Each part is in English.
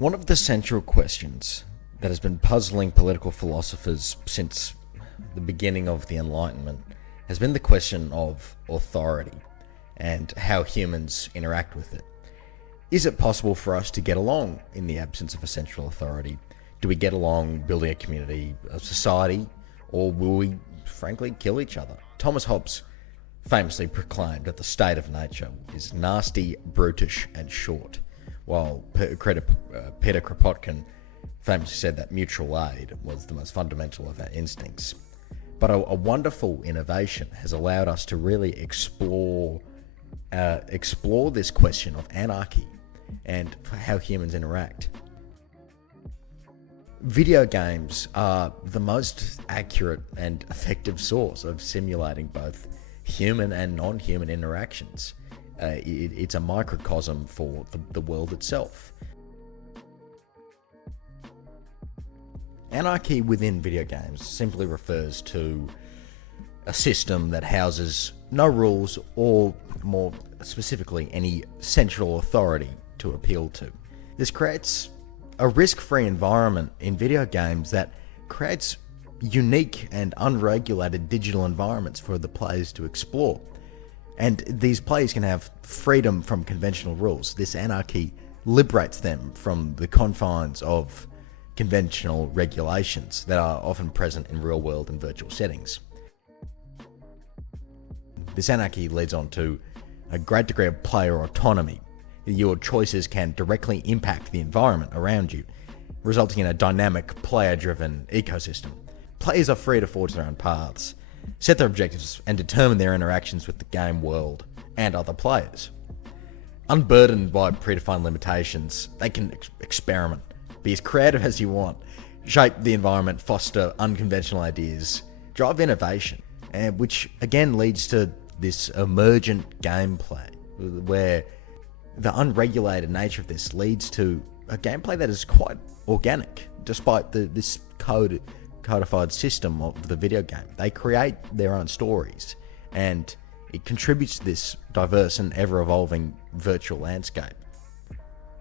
One of the central questions that has been puzzling political philosophers since the beginning of the Enlightenment has been the question of authority and how humans interact with it. Is it possible for us to get along in the absence of a central authority? Do we get along building a community, a society, or will we, frankly, kill each other? Thomas Hobbes famously proclaimed that the state of nature is nasty, brutish, and short, while Peter Kropotkin famously said that mutual aid was the most fundamental of our instincts. But a wonderful innovation has allowed us to really explore this question of anarchy and how humans interact. Video games are the most accurate and effective source of simulating both human and non-human interactions. It's a microcosm for the world itself. Anarchy within video games simply refers to a system that houses no rules or, more specifically, any central authority to appeal to. This creates a risk-free environment in video games that creates unique and unregulated digital environments for the players to explore. And these players can have freedom from conventional rules. This anarchy liberates them from the confines of conventional regulations that are often present in real-world and virtual settings. This anarchy leads on to a great degree of player autonomy. Your choices can directly impact the environment around you, resulting in a dynamic, player-driven ecosystem. Players are free to forge their own paths, set their objectives, and determine their interactions with the game world and other players. Unburdened by predefined limitations, they can experiment, be as creative as you want, shape the environment, foster unconventional ideas, drive innovation, and which again leads to this emergent gameplay, where the unregulated nature of this leads to a gameplay that is quite organic, despite this codified system of the video game. They create their own stories, and it contributes to this diverse and ever-evolving virtual landscape,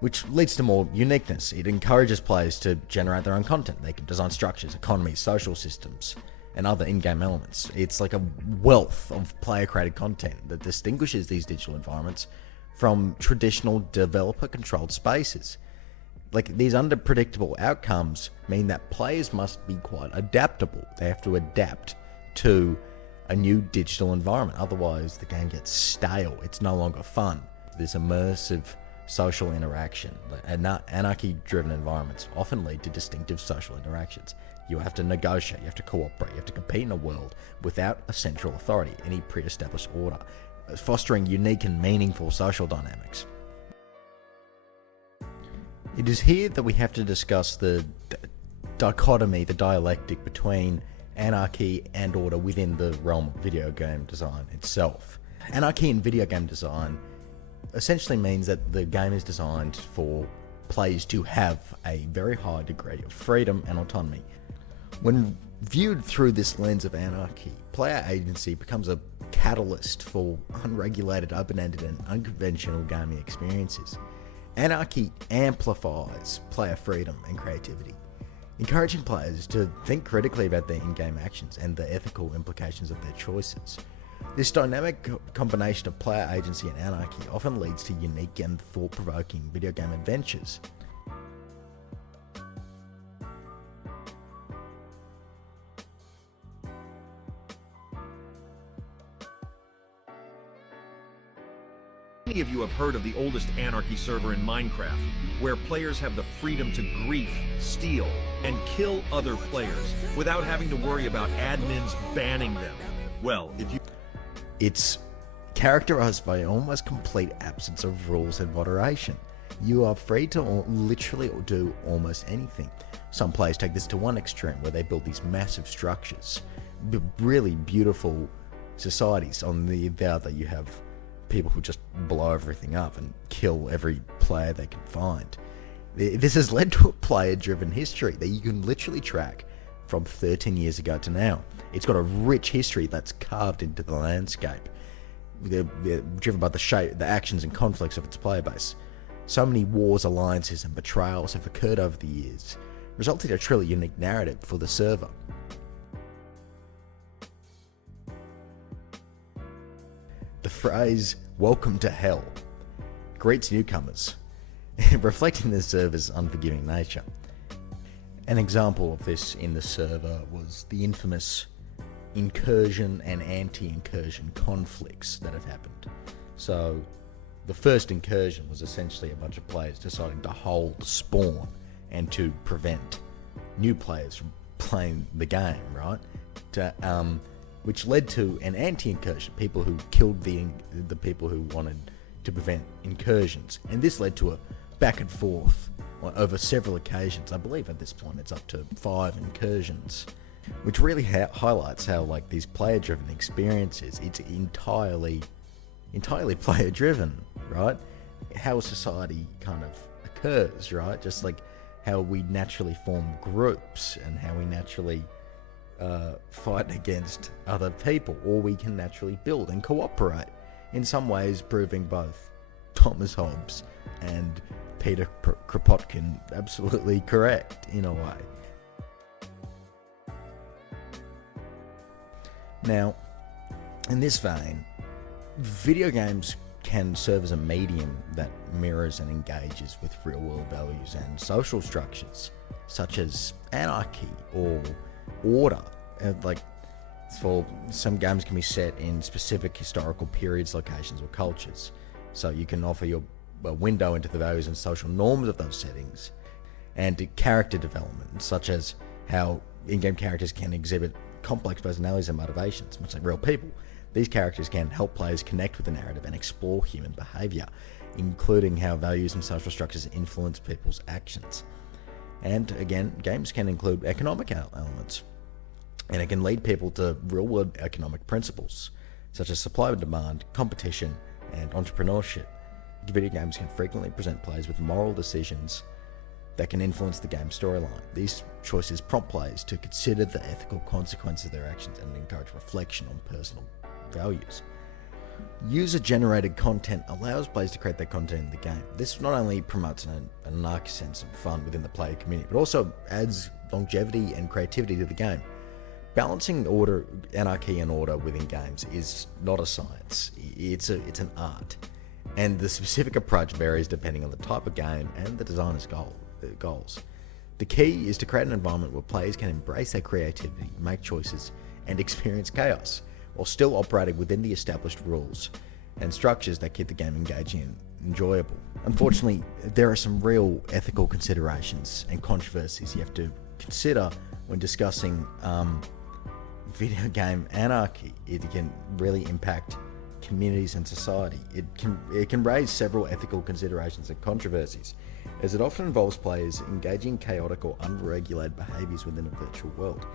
which leads to more uniqueness. It encourages players to generate their own content. They can design structures, economies, social systems, and other in-game elements. It's like a wealth of player-created content that distinguishes these digital environments from traditional developer-controlled spaces. Like, these unpredictable outcomes mean that players must be quite adaptable. They have to adapt to a new digital environment. Otherwise, the game gets stale. It's no longer fun. This immersive social interaction. Anarchy-driven environments often lead to distinctive social interactions. You have to negotiate, you have to cooperate, you have to compete in a world without a central authority, any pre-established order, fostering unique and meaningful social dynamics. It is here that we have to discuss the dichotomy, the dialectic between anarchy and order within the realm of video game design itself. Anarchy in video game design essentially means that the game is designed for players to have a very high degree of freedom and autonomy. When viewed through this lens of anarchy, player agency becomes a catalyst for unregulated, open-ended, and unconventional gaming experiences. Anarchy amplifies player freedom and creativity, encouraging players to think critically about their in-game actions and the ethical implications of their choices. This dynamic combination of player agency and anarchy often leads to unique and thought-provoking video game adventures. Many of you have heard of the oldest Anarchy server in Minecraft, where players have the freedom to grief, steal, and kill other players without having to worry about admins banning them. Well, It's characterized by almost complete absence of rules and moderation. You are free to literally do almost anything. Some players take this to one extreme, where they build these massive structures, really beautiful societies. On the other, you have people who just blow everything up and kill every player they can find. This has led to a player-driven history that you can literally track from 13 years ago to now. It's got a rich history that's carved into the landscape. They're driven by the shape, the actions and conflicts of its player base. So many wars, alliances, and betrayals have occurred over the years, resulting in a truly unique narrative for the server. The phrase, "Welcome to Hell," greets newcomers, reflecting the server's unforgiving nature. An example of this in the server was the infamous incursion and anti-incursion conflicts that have happened. So, the first incursion was essentially a bunch of players deciding to hold spawn and to prevent new players from playing the game, right? Which led to an anti-incursion, people who killed the people who wanted to prevent incursions. And this led to a back and forth over several occasions. I believe at this point it's up to 5 incursions, which really highlights how like these player-driven experiences, it's entirely player-driven, right? How society kind of occurs, right? Just like how we naturally form groups and how we naturally fight against other people, or we can naturally build and cooperate. In some ways, proving both Thomas Hobbes and Peter Kropotkin absolutely correct in a way. Now, in this vein, video games can serve as a medium that mirrors and engages with real-world values and social structures, such as anarchy or order. Like, for some games can be set in specific historical periods, locations, or cultures. So you can offer a window into the values and social norms of those settings, and character development, such as how in-game characters can exhibit complex personalities and motivations, much like real people. These characters can help players connect with the narrative and explore human behaviour, including how values and social structures influence people's actions. And again, games can include economic elements, and it can lead people to real-world economic principles, such as supply and demand, competition, and entrepreneurship. Video games can frequently present players with moral decisions that can influence the game's storyline. These choices prompt players to consider the ethical consequences of their actions and encourage reflection on personal values. User-generated content allows players to create their content in the game. This not only promotes an anarchic sense of fun within the player community, but also adds longevity and creativity to the game. Balancing anarchy and order within games is not a science. It's an art, and the specific approach varies depending on the type of game and the designer's goals. The key is to create an environment where players can embrace their creativity, make choices, and experience chaos, while still operating within the established rules and structures that keep the game engaging and enjoyable. Unfortunately, there are some real ethical considerations and controversies you have to consider when discussing video game anarchy. It can really impact communities and society. It can raise several ethical considerations and controversies, as it often involves players engaging in chaotic or unregulated behaviours within a virtual world.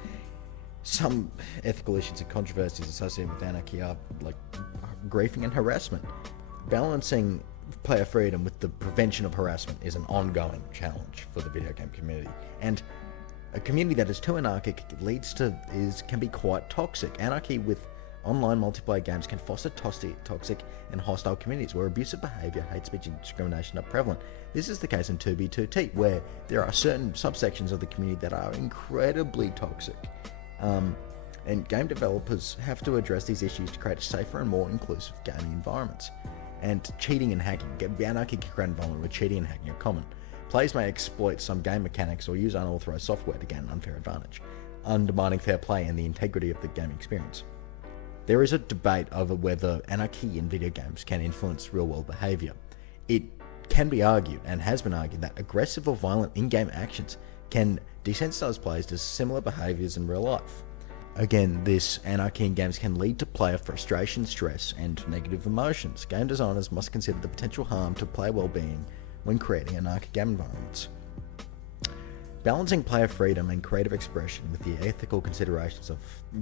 Some ethical issues and controversies associated with anarchy are like griefing and harassment. Balancing player freedom with the prevention of harassment is an ongoing challenge for the video game community, and a community that is too anarchic can be quite toxic. Anarchy with online multiplayer games can foster toxic and hostile communities where abusive behaviour, hate speech and discrimination are prevalent. This is the case in 2B2T, where there are certain subsections of the community that are incredibly toxic. And game developers have to address these issues to create safer and more inclusive gaming environments. And cheating and hacking. Anarchy can create an environment where cheating and hacking are common. Players may exploit some game mechanics or use unauthorized software to gain an unfair advantage, undermining fair play and the integrity of the gaming experience. There is a debate over whether anarchy in video games can influence real-world behavior. It can be argued, and has been argued, that aggressive or violent in-game actions can desensitize players to similar behaviors in real life. Again, this anarchy in games can lead to player frustration, stress, and negative emotions. Game designers must consider the potential harm to player well-being when creating anarchic game environments. Balancing player freedom and creative expression with the ethical considerations of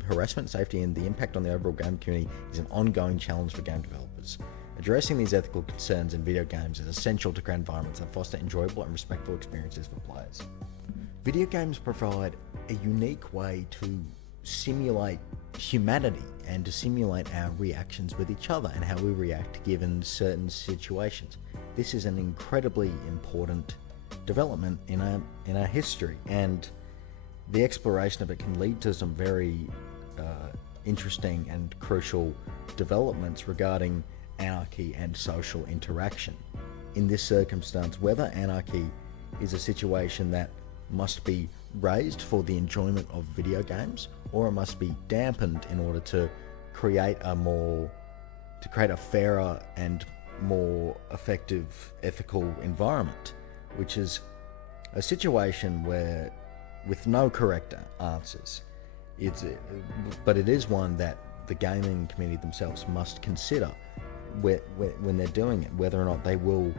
harassment, safety, and the impact on the overall game community is an ongoing challenge for game developers. Addressing these ethical concerns in video games is essential to create environments that foster enjoyable and respectful experiences for players. Video games provide a unique way to simulate humanity and to simulate our reactions with each other and how we react given certain situations. this is an incredibly important development in our history, and the exploration of it can lead to some very interesting and crucial developments regarding anarchy and social interaction. In this circumstance, whether anarchy is a situation that must be raised for the enjoyment of video games, or it must be dampened in order to create a fairer and more effective ethical environment, which is a situation where, with no correct answers, but it is one that the gaming community themselves must consider when they're doing it, whether or not they will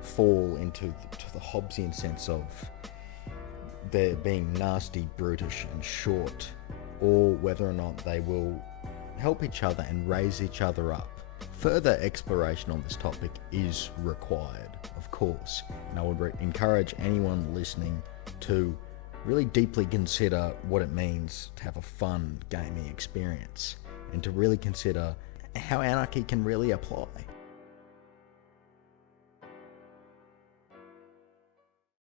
fall into the Hobbesian sense of there being nasty, brutish and short, or whether or not they will help each other and raise each other up. Further exploration on this topic is required, of course, and I would encourage anyone listening to really deeply consider what it means to have a fun gaming experience, and to really consider how anarchy can really apply.